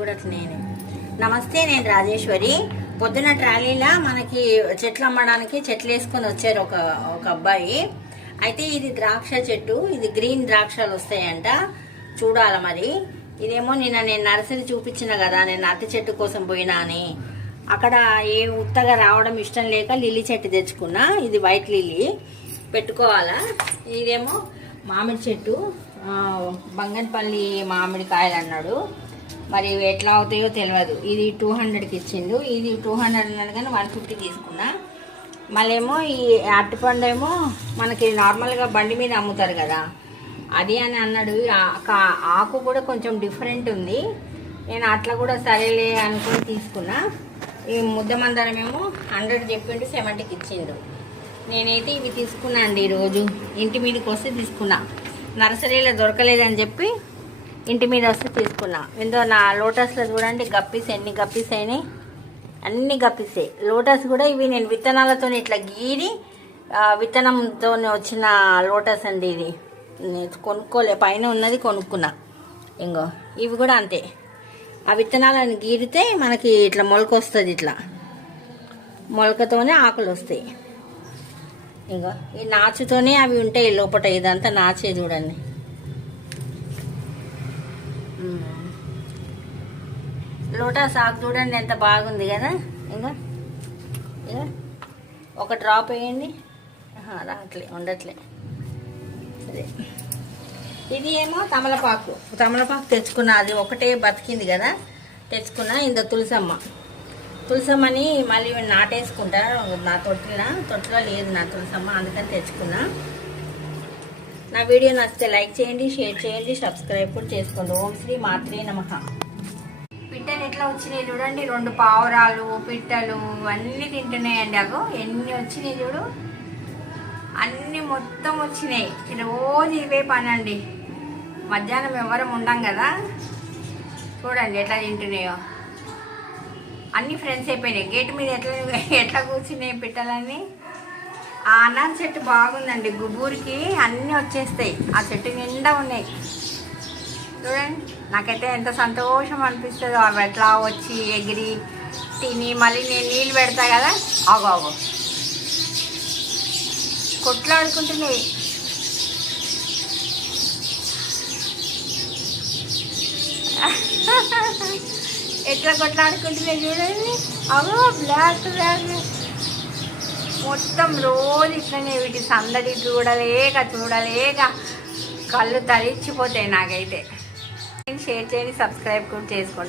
కూడా నేనే. నమస్తే, నేను రాజేశ్వరి. పొద్దున ట్రాలీలా మనకి చెట్లు అమ్మడానికి చెట్లు వేసుకొని వచ్చారు ఒక అబ్బాయి. అయితే ఇది ద్రాక్ష చెట్టు, ఇది గ్రీన్ ద్రాక్షలు వస్తాయంట, చూడాల మరి. ఇదేమో నేను నర్సరీ చూపించిన కదా, నేను అరటి చెట్టు కోసం పోయినా అని. అక్కడ ఉత్తగా రావడం ఇష్టం లేక లిల్లీ చెట్టు తెచ్చుకున్నా. ఇది వైట్ లిల్లీ పెట్టుకోవాలా. ఇదేమో మామిడి చెట్టు, బంగన్పల్లి మామిడికాయలు అన్నాడు. మరి ఎట్లా అవుతాయో తెలియదు. ఇది 200కి ఇచ్చిండు. ఇది 200 అన్నాడు కానీ 150 తీసుకున్నా. మళ్ళీ ఏమో ఈ అరటిపండు ఏమో మనకి నార్మల్గా బండి మీద అమ్ముతారు కదా, అది అని అన్నాడు. ఆకు కూడా కొంచెం డిఫరెంట్ ఉంది. నేను అట్లా కూడా సరేలే అనుకుని తీసుకున్నా. ఈ ముద్ద మందారం ఏమో 100 చెప్పిండు, 70కి ఇచ్చిండు. నేనైతే ఇవి తీసుకున్నా అండి. ఈరోజు ఇంటి మీదకి వస్తే తీసుకున్నా. నర్సరీలో దొరకలేదని చెప్పి ఇంటి మీద వస్తే తీసుకున్నా. ఎందుకో నా లోటస్లో చూడండి గప్పీస్ ఎన్ని గప్పీస్ అయినాయి, అన్ని గప్పీసే. లోటస్ కూడా ఇవి నేను విత్తనాలతో ఇట్లా గీరి విత్తనంతో వచ్చిన లోటస్ అండి. ఇది కొనుక్కోలే, పైన ఉన్నది కొనుక్కున్నా. ఇంకో ఇవి కూడా అంతే, ఆ విత్తనాలను గీరితే మనకి ఇట్లా మొలక వస్తుంది. ఇట్లా మొలకతోనే ఆకులు వస్తాయి. ఇంకో ఈ నాచుతోనే అవి ఉంటాయి లోపల. ఇదంతా నాచే చూడండి. లోటస్ ఆకు చూడండి ఎంత బాగుంది కదా. ఇంకా ఒక డ్రాప్ వేయండి. రావట్లే, ఉండట్లే. సరే, ఇది ఏమో తమలపాకు తెచ్చుకున్నా. అది ఒకటే బతికింది కదా, తెచ్చుకున్నా. ఇంత తులసమ్మని మళ్ళీ నాటేసుకుంటా. నా తొట్టిలో లేదు నా తులసమ్మ, అందుకని తెచ్చుకున్నా. నా వీడియో నచ్చితే లైక్ చేయండి, షేర్ చేయండి, సబ్స్క్రైబ్ కూడా చేసుకోండి. ఓం శ్రీ మాత్రే నమః. పిట్టలు ఎట్లా వచ్చినాయి చూడండి. 2 పావురాలు, పిట్టలు అన్నీ తింటున్నాయండి. అగో ఎన్ని వచ్చినాయి చూడు, అన్నీ మొత్తం వచ్చినాయి. రోజు ఇవే పని అండి. మధ్యాహ్నం ఎవరం ఉండం కదా, చూడండి ఎట్లా తింటున్నాయో. అన్ని ఫ్రెండ్స్ అయిపోయినాయి. గేటు మీద ఎట్లా కూర్చున్నాయి పిట్టలన్నీ. ఆ అనార్ చెట్టు బాగుందండి, గుబూరికి అన్నీ వచ్చేస్తాయి. ఆ చెట్టు నిండా ఉన్నాయి చూడండి. నాకైతే ఎంత సంతోషం అనిపిస్తుందో. అవి ఎట్లా వచ్చి ఎగిరి తిని మళ్ళీ నేను నీళ్ళు పెడతా కదా, ఆగో కొట్లాడుకుంటున్నాయి. ఎట్లా కొట్లాడుకుంటున్నాయి చూడండి. అవో బ్లాక్ మొత్తం రోజు ఇట్లనే. వీటి సందడి చూడలేక కళ్ళు తరిచిపోతాయి నాకైతే. షేర్ చేయండి, సబ్స్క్రైబ్ కూడా చేసుకోండి.